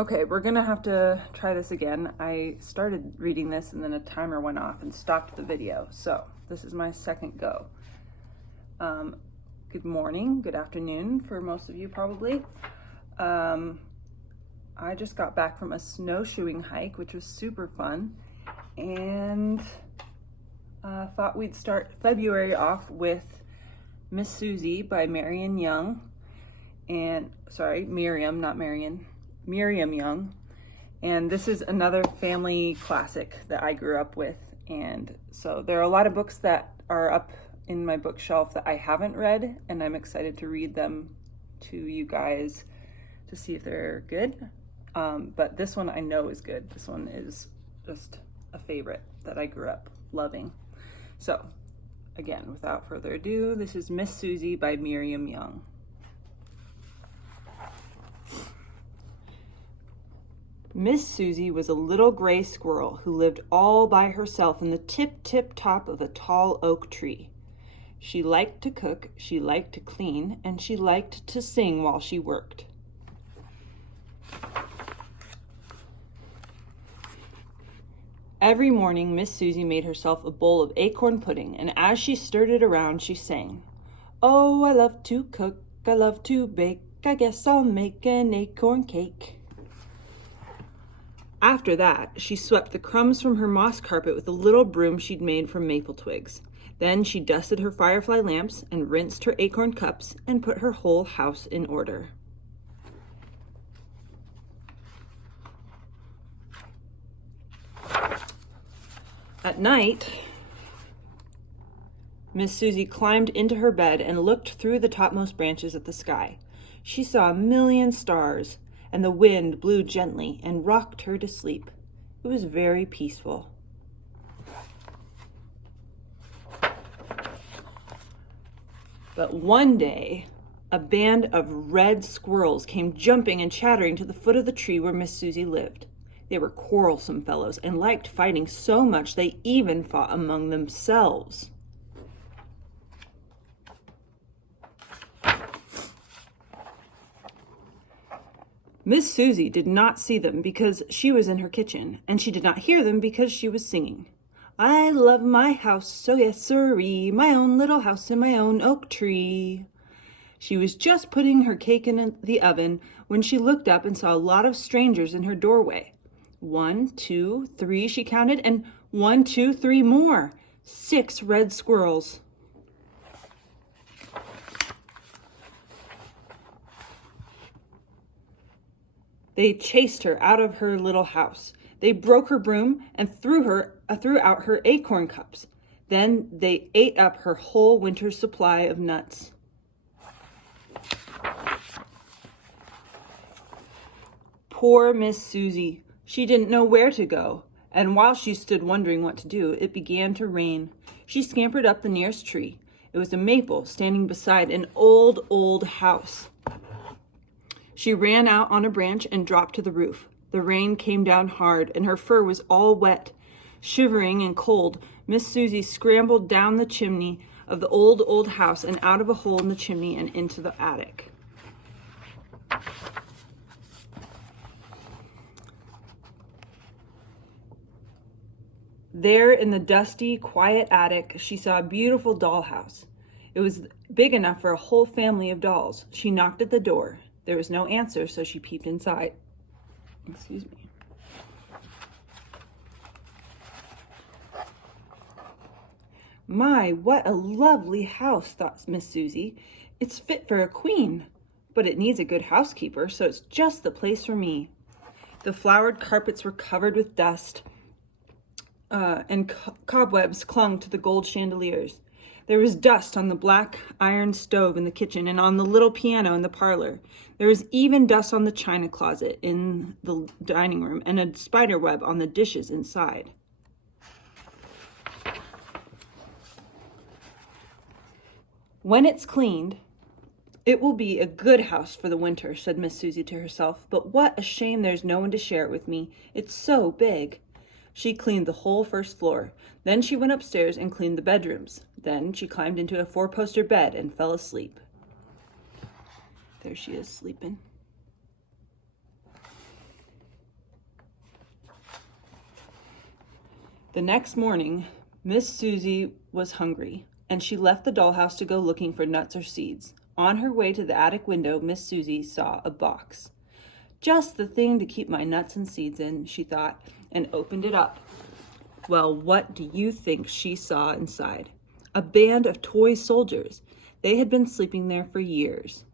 Okay, we're gonna have to try this again. I started reading this and then a timer went off and stopped the video. So this is my second go. Good morning, good afternoon for most of you probably. I just got back from a snowshoeing hike, which was super fun. And thought we'd start February off with Miss Suzy by Marion Young. And sorry, Miriam, not Marion. Miriam Young. And this is another family classic that I grew up with. And so there are a lot of books that are up in my bookshelf that I haven't read, and I'm excited to read them to you guys to see if they're good. But this one I know is good. This one is just a favorite that I grew up loving. So again, without further ado, this is Miss Suzy by Miriam Young. Miss Suzy was a little gray squirrel who lived all by herself in the tip top of a tall oak tree. She liked to cook, she liked to clean, and she liked to sing while she worked. Every morning, Miss Suzy made herself a bowl of acorn pudding, and as she stirred it around, she sang, "Oh, I love to cook, I love to bake, I guess I'll make an acorn cake." After that, she swept the crumbs from her moss carpet with a little broom she'd made from maple twigs. Then she dusted her firefly lamps and rinsed her acorn cups and put her whole house in order. At night, Miss Suzy climbed into her bed and looked through the topmost branches at the sky. She saw a million stars, and the wind blew gently and rocked her to sleep. It was very peaceful. But one day, a band of red squirrels came jumping and chattering to the foot of the tree where Miss Suzy lived. They were quarrelsome fellows and liked fighting so much they even fought among themselves. Miss Suzy did not see them because she was in her kitchen, and she did not hear them because she was singing. "I love my house, so yes sirree, my own little house in my own oak tree." She was just putting her cake in the oven when she looked up and saw a lot of strangers in her doorway. 1, 2, 3, she counted, and 1, 2, 3 more. 6 red squirrels. They chased her out of her little house. They broke her broom and threw out her acorn cups. Then they ate up her whole winter's supply of nuts. Poor Miss Suzy. She didn't know where to go, and while she stood wondering what to do, it began to rain. She scampered up the nearest tree. It was a maple standing beside an old house. She ran out on a branch and dropped to the roof. The rain came down hard, and her fur was all wet. Shivering and cold, Miss Suzy scrambled down the chimney of the old house and out of a hole in the chimney and into the attic. There in the dusty, quiet attic, she saw a beautiful dollhouse. It was big enough for a whole family of dolls. She knocked at the door. There was no answer, so she peeped inside. Excuse me. My, what a lovely house, thought Miss Suzy. It's fit for a queen, but it needs a good housekeeper, so it's just the place for me. The flowered carpets were covered with dust, and cobwebs clung to the gold chandeliers. There was dust on the black iron stove in the kitchen and on the little piano in the parlor. There was even dust on the china closet in the dining room and a spider web on the dishes inside. When it's cleaned, it will be a good house for the winter, said Miss Suzy to herself. But what a shame there's no one to share it with me. It's so big. She cleaned the whole first floor. Then she went upstairs and cleaned the bedrooms. Then she climbed into a 4-poster bed and fell asleep. There she is sleeping. The next morning, Miss Suzy was hungry, and she left the dollhouse to go looking for nuts or seeds. On her way to the attic window, Miss Suzy saw a box. Just the thing to keep my nuts and seeds in, she thought, and opened it up. Well, what do you think she saw inside? A band of toy soldiers. They had been sleeping there for years.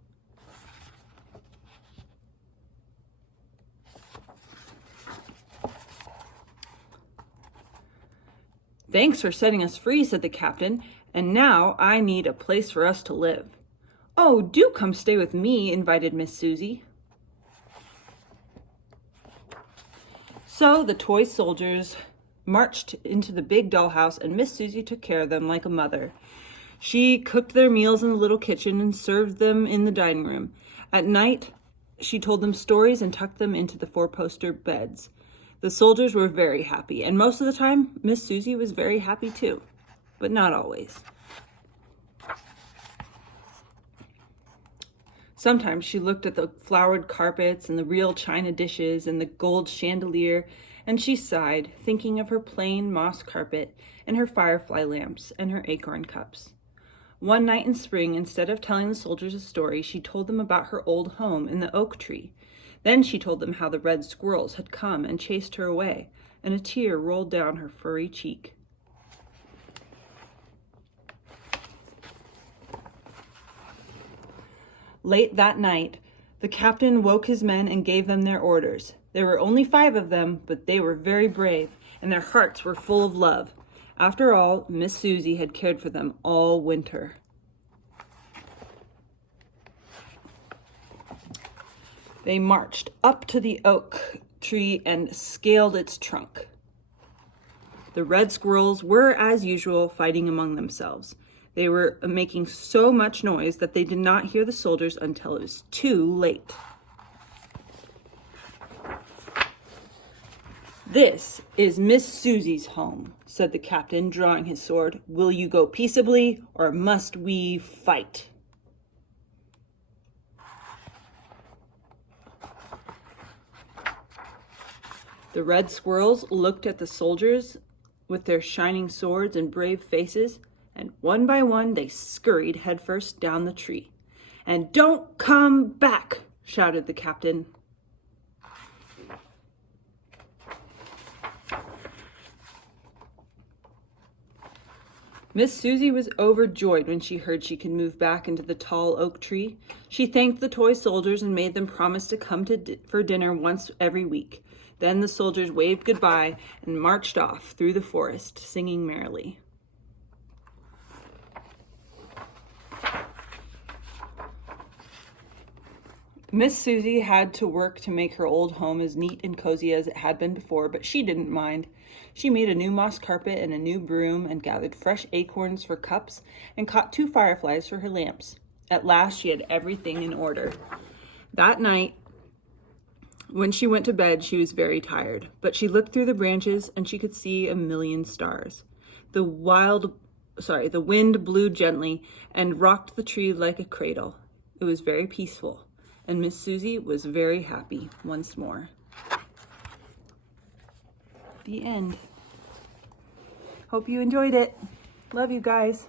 "Thanks for setting us free," said the captain, "and now I need a place for us to live." "Oh, do come stay with me," invited Miss Suzy. So the toy soldiers marched into the big dollhouse, and Miss Suzy took care of them like a mother. She cooked their meals in the little kitchen and served them in the dining room. At night, she told them stories and tucked them into the four-poster beds. The soldiers were very happy, and most of the time, Miss Suzy was very happy too, but not always. Sometimes she looked at the flowered carpets and the real china dishes and the gold chandelier, and she sighed, thinking of her plain moss carpet and her firefly lamps and her acorn cups. One night in spring, instead of telling the soldiers a story, she told them about her old home in the oak tree. Then she told them how the red squirrels had come and chased her away, and a tear rolled down her furry cheek. Late that night, the captain woke his men and gave them their orders. There were only 5 of them, but they were very brave, and their hearts were full of love. After all, Miss Suzy had cared for them all winter. They marched up to the oak tree and scaled its trunk. The red squirrels were, as usual, fighting among themselves. They were making so much noise that they did not hear the soldiers until it was too late. "This is Miss Suzy's home," said the captain, drawing his sword. "Will you go peaceably, or must we fight?" The red squirrels looked at the soldiers with their shining swords and brave faces, and one by one they scurried headfirst down the tree. "And don't come back," shouted the captain. Miss Suzy was overjoyed when she heard she could move back into the tall oak tree. She thanked the toy soldiers and made them promise to come for dinner once every week. Then the soldiers waved goodbye and marched off through the forest, singing merrily. Miss Suzy had to work to make her old home as neat and cozy as it had been before, but she didn't mind. She made a new moss carpet and a new broom and gathered fresh acorns for cups and caught 2 fireflies for her lamps. At last she had everything in order. That night, when she went to bed, she was very tired, but she looked through the branches and she could see a million stars. The wind blew gently and rocked the tree like a cradle. It was very peaceful, and Miss Suzy was very happy once more. The end. Hope you enjoyed it. Love you guys.